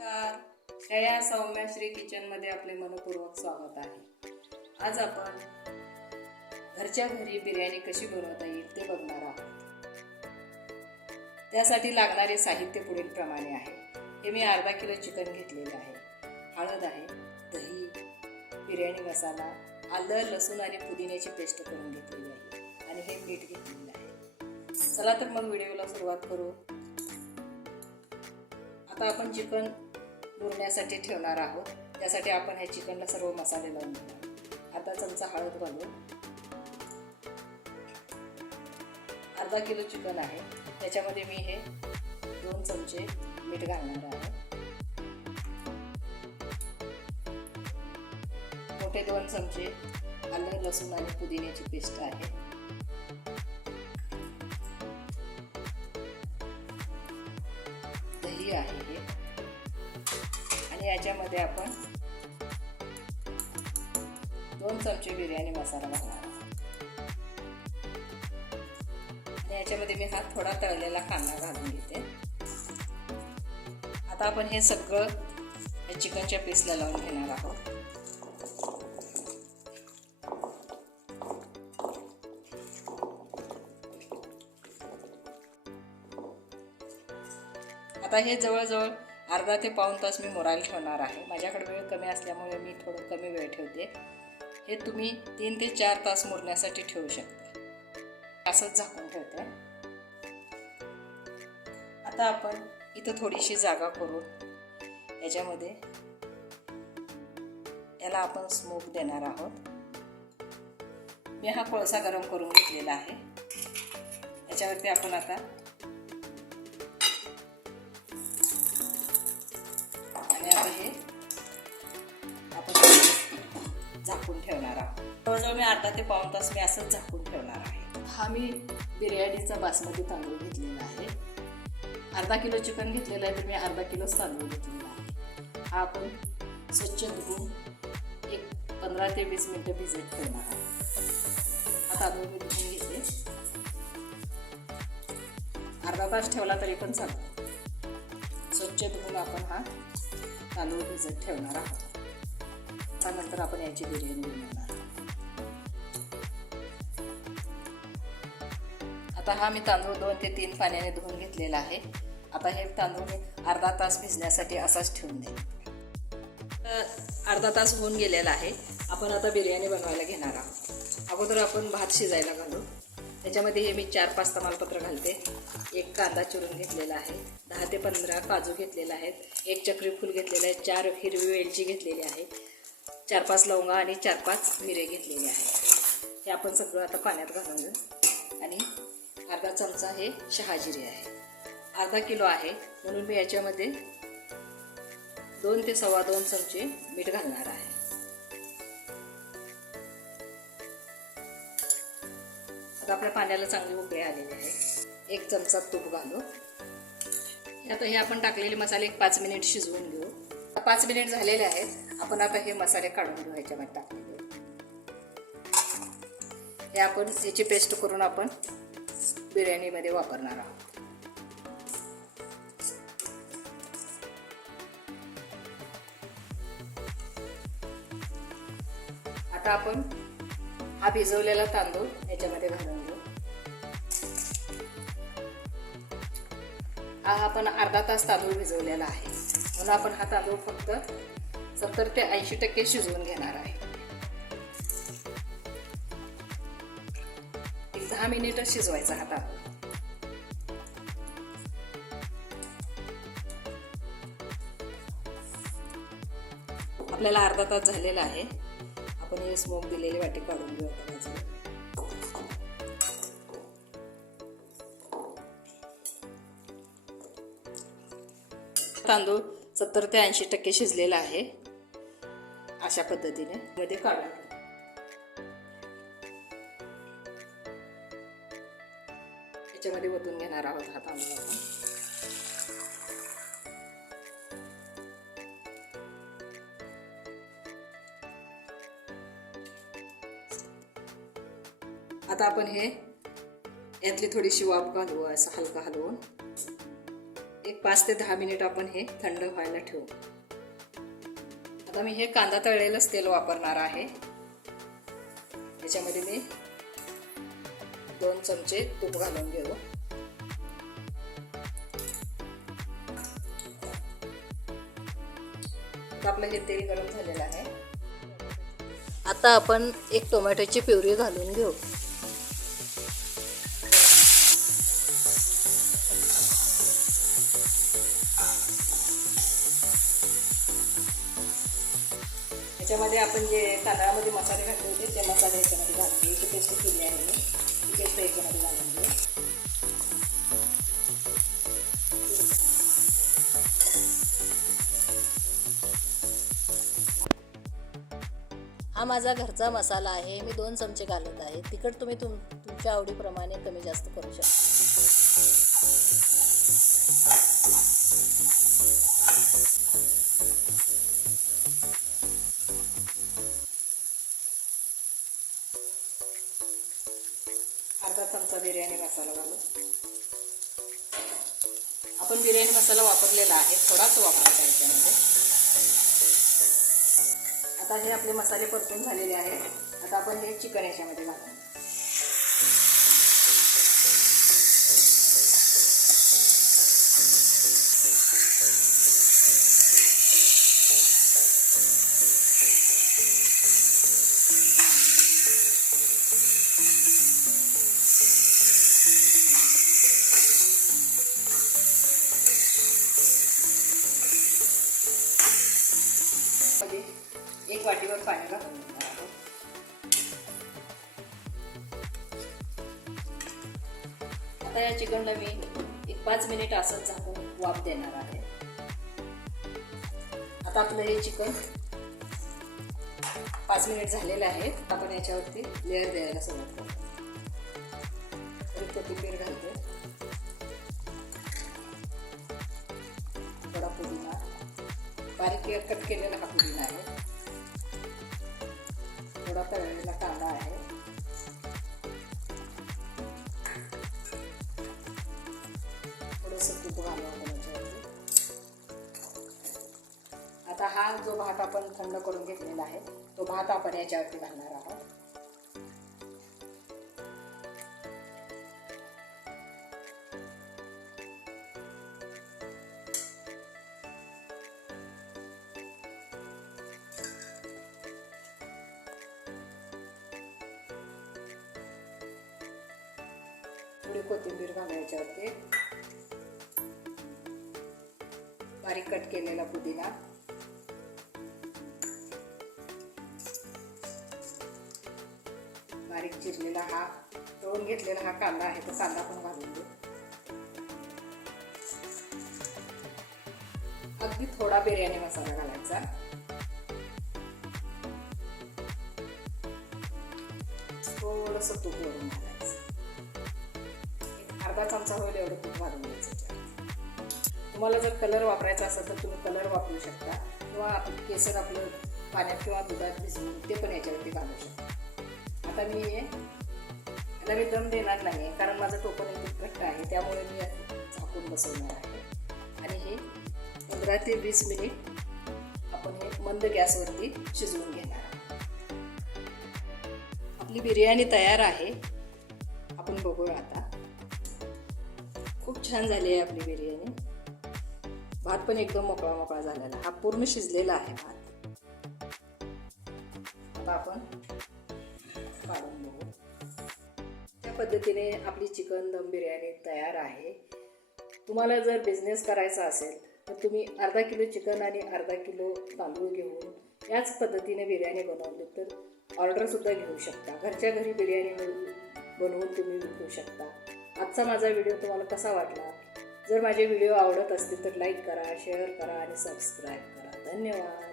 नमस्कार. श्रेया सौम्या श्री किचनमध्ये आपले मनपूर्वक स्वागत आहे. आज आपण घरच्या घरी बिर्याणी कशी बनवता येईल ते बघणार आहोत. त्यासाठी लागणारे साहित्य पुढील प्रमाणे आहे. हे मी अर्धा किलो चिकन घेतलेलं आहे. हळद आहे दही बिर्याणी मसाला आलं लसूण आणि पुदिन्याची पेस्ट करून घेतलेली आहे आणि हे मीठ घेतलेलं आहे. चला तर मग व्हिडिओला सुरुवात करू. आता आपण चिकन मुरण्यासाठी ठेवणार आहोत. त्यासाठी आपण ह्या चिकनला सर्व मसाले लावून घेणार आता चमचा हळद घालून अर्धा किलो चिकन आहे. त्याच्यामध्ये मी हे दोन चमचे मीठ घालणार आहे. मोठे दोन चमचे आलं लसूण आणि पुदिन्याची पेस्ट आहे. दही आहे. ह्याच्यामध्ये आपण दोन चमचे बिर्याणी मसाला घालणार आणि याच्यामध्ये मी हा थोडा तळलेला कांदा घालून घेते. आता आपण हे सगळं या चिकनच्या पीसला लावून घेणार आहोत. आता हे जवळजवळ अर्धा ते पाऊण तास मी मुरायला ठेवणार आहे. माझ्याकडे वेळ कमी असल्यामुळे मी थोडं कमी वेळ ठेवते. हे तुम्ही तीन ते चार तास मुरण्यासाठी ठेवू शकता. असंच झाकून ठेवते. आता आपण इथं थोडीशी जागा करू. याच्यामध्ये याला आपण स्मोक देणार आहोत. मी हा कोळसा गरम करून घेतलेला आहे. याच्यावरती आपण आता आणि आता हे आपण झाकून ठेवणार आहोत जवळजवळ मी अर्धा ते पाऊण तास मी असंच झाकून ठेवणार आहे. हा मी बिर्याणीचा बासमती तांदूळ घेतलेला आहे. अर्धा किलो चिकन घेतलेलं आहे तर मी अर्धा किलोच तांदूळ घेतलेला आहे. हा आपण स्वच्छ धुवून एक पंधरा ते वीस मिनटं भिजत ठेवणार आहे. हा तांदूळ मी धुवून घेते. अर्धा तास ठेवला तरी पण चालतो स्वच्छ धुवून आपण हा तांदूळ भिजत ठेवणार आहोत. त्यानंतर आपण याची बिर्याणी बनवणार आता हा मी तांदूळ दोन ते तीन पाण्याने धुवून घेतलेला आहे. आता हे तांदूळ मी अर्धा तास भिजण्यासाठी असाच ठेवून देईन. अर्धा तास होऊन गेलेला आहे. आपण आता बिर्याणी बनवायला घेणार आहोत. अगोदर आपण भात शिजायला घालू. त्याच्यामध्ये हे मी चार पाच तमालपत्र घालते. एक कांदा चिरून घेतलेला आहे. दहा ते पंधरा काजू घेतलेला आहेत. एक चक्री फूल घेतलेलं आहे. चार हिरवी वेलची घेतलेली आहे. चार पाच लवंगा आणि चार पाच मिरे घेतलेले आहेत. हे आपण सगळं आता पाण्यात घालून घेऊ आणि अर्धा चमचा हे शहाजिरे आहे. अर्धा किलो आहे. म्हणून मी याच्यामध्ये दोन ते सव्वा दोन चमचे मीठ घालणार आहे. आता आपल्या पाण्याला चांगली उकळी आलेली आहे. एक चमचा तूप घालू. आता हे आपण टाकलेले मसाले एक पाच मिनिट शिजवून घेऊ. पाच मिनिट झालेले आहेत. आपण आता हे मसाले काढून घेऊ ह्याच्यामध्ये टाकलेले. हे आपण याची पेस्ट करून आपण बिर्याणीमध्ये वापरणार आहोत. आता आपण हा भिजवलेला तांदूळ याच्यामध्ये घालून घेऊ. हा आपण अर्धा तास तांदूळ भिजवलेला आहे. म्हणून आपण हा तांदूळ फक्त सत्तर ते ऐंशी टक्के शिजवून घेणार आहे. एक दहा मिनिट शिजवायचा हा तांदूळ. आपल्याला अर्धा तास झालेला आहे. हे स्मोक दिलेले वाटे काढून घेऊ आता बाजूला तांदूळ सत्तर ते ऐंशी टक्के शिजलेला आहे. अशा पद्धतीने. मध्ये काढून याच्यामध्ये वतून घेणार आहोत हा तांदूळ आपण. आता आपण हे यातली थोडीशी वाफ घालू असं हलका हलवून. एक पाच ते दहा मिनिट आपण हे थंड व्हायला ठेवू. आता मी हे कांदा तळलेलंच तेल वापरणार आहे. याच्यामध्ये मी दोन चमचे तूप घालून घेऊ. आपलं हे तेल गरम झालेलं आहे. आता आपण एक टोमॅटोची प्युरी घालून घेऊ. त्याच्यामध्ये आपण जे तांदळामध्ये मसाले घातले होते ते मसाले याच्यामध्ये घालते. याची पेस्ट केली आहे. मी ती पेस्ट याच्यामध्ये घालून हा माझा घरचा मसाला आहे. मी दोन चमचे घालत आहे. तिखट तुम्ही तुम तुमच्या आवडीप्रमाणे कमी जास्त करू शकता. बिर्याणी मसाला घालू. आपण बिर्याणी मसाला वापरलेला आहे थोडाच वापरायचा याच्यामध्ये. आता हे आपले मसाले परतून झालेले आहेत. आता आपण हे चिकन याच्यामध्ये घालू. एक वाटीवर आहोत. आता या चिकनला मी एक पाच मिनिट असंच झाकून वाफ देणार आहे. आता आपलं हे चिकन पाच मिनिट झालेलं आहे. आपण याच्यावरती लेअर द्यायला सुरुवात करतो तरी कोथिंबीर घालते. थोडा पुदिना. बारीक कट केलेला हा पुदिना आहे. थोडा तळलेला कांदा आहे. थोडंसं तूप घालू आता हा जो भात आपण थंड करून घेतलेला आहे तो भात आपण याच्यावरती घालणार आहोत. थोडी कोथिंबीर घालायची होते. बारीक कट केलेला पुदिना. बारीक चिरलेला हा तळून घेतलेला हा कांदा आहे तो कांदा पण घालून देऊ अगदी थोडा बिर्याणी मसाला घालायचा. थोडस तूप वरून घालायचं. अर्धा चमचा होईल एवढं तूप घालून घ्यायचं तुम्हाला जर कलर वापरायचा असेल तर तुम्ही कलर वापरू शकता. किंवा आपलं केसर आपलं पाण्यात किंवा दुधात भिजवून ते पण याच्यावरती घालू शकता. आता मी हे याला मी दम देणार नाही कारण माझं टोपण एकदम घट्ट आहे त्यामुळे मी झाकून बसवणार आहे. आणि हे पंधरा ते वीस मिनिट आपण हे मंद गॅसवरती शिजवून घेणार आहोत. आपली बिर्याणी तयार आहे. आपण बघूया आता. खूप छान झाली आहे आपली बिर्याणी. भात पण एकदम मोकळा मोकळा झालेला हा पूर्ण शिजलेला आहे भात. आता आपण काढून बघू त्या पद्धतीने आपली चिकन दम बिर्याणी तयार आहे. तुम्हाला जर बिझनेस करायचा असेल तर तुम्ही अर्धा किलो चिकन आणि अर्धा किलो तांदूळ घेऊन याच पद्धतीने बिर्याणी बनवली तर ऑर्डरसुद्धा घेऊ शकता. घरच्या घरी बिर्याणी बनवून तुम्ही विकू शकता. आजचा माझा व्हिडिओ तुम्हाला कसा वाटला? जर माझे व्हिडिओ आवडत असतील तर लाईक करा शेअर करा आणि सबस्क्राईब करा. धन्यवाद.